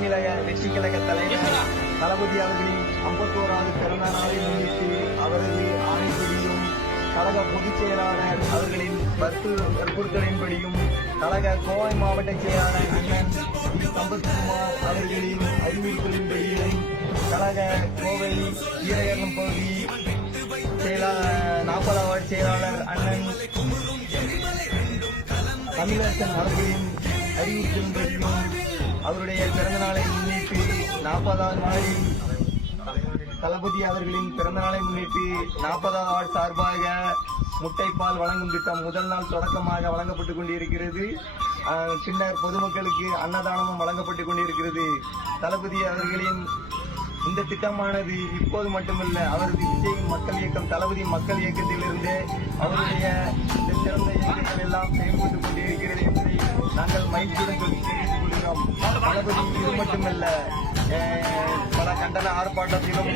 தமிழக வெற்றி கழக தலைவர் தளபதி அவர்களின் 51வது பிறந்த நாளை முன்னிட்டு அவரது ஆணைப்படியும் கழக பொதுச் செயலாளர் அவர்களின் வற்புறுத்தலின்படியும் கழக கோவை மாவட்ட செயலாளர் அண்ணன் சம்பத்குமார் அவர்களின் அறிவுறுத்தலின்படியும் கழக கோவை வீரகரம் பகுதி 40வது வார்டு செயலாளர் அண்ணன் தமிழரசன் அவர்களின் அறிவிப்பின்படியும் அவருடைய பிறந்த நாளை முன்னிட்டு 40வது நாளில் தளபதி அவர்களின் பிறந்த நாளை முன்னிட்டு 40வது வார்டு சார்பாக முட்டைப்பால் வழங்கும் திட்டம் முதல் நாள் தொடக்கமாக வழங்கப்பட்டுக் கொண்டிருக்கிறது. பின்னர் பொதுமக்களுக்கு அன்னதானமும் வழங்கப்பட்டுக் கொண்டிருக்கிறது. தளபதி அவர்களின் இந்த திட்டமானது இப்போது மட்டுமல்ல, அவரது விஜய் மக்கள் இயக்கம் தளபதி மக்கள் இயக்கத்திலிருந்து அவருடைய சிறந்த இயக்கங்கள் எல்லாம் செயல்பட்டுக் கொண்டிருக்கிறது என்பதை நாங்கள் மகிழ்ச்சியுடன் தெரிவித்துக் கொள்கிறோம். தளபதி இது மட்டுமல்ல, பல கண்டன ஆர்ப்பாட்டத்திலும்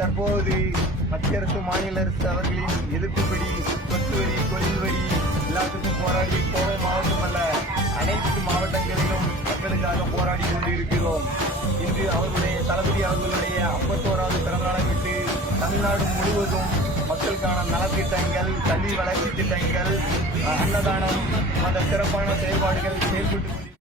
தற்போது மத்திய அரசு மாநில அரசு அவர்களின் எதிர்ப்புப்படி சொத்து வரி தொழில் வரி எல்லாத்துக்கும் போராடி கோவை மாவட்டம் அல்ல அனைத்து மாவட்டங்களிலும் மக்களுக்காக போராடி கொண்டிருக்கிறோம். இன்று அவர்களுடைய தளபதி அவர்களுடைய 51வது பிறந்தநாளை விட்டு தமிழ்நாடு முழுவதும் மக்களுக்கான நலத்திட்டங்கள், கல்வி வளர்ச்சி திட்டங்கள், அன்னதானம், மற்ற சிறப்பான செயல்பாடுகள் செயல்பட்டு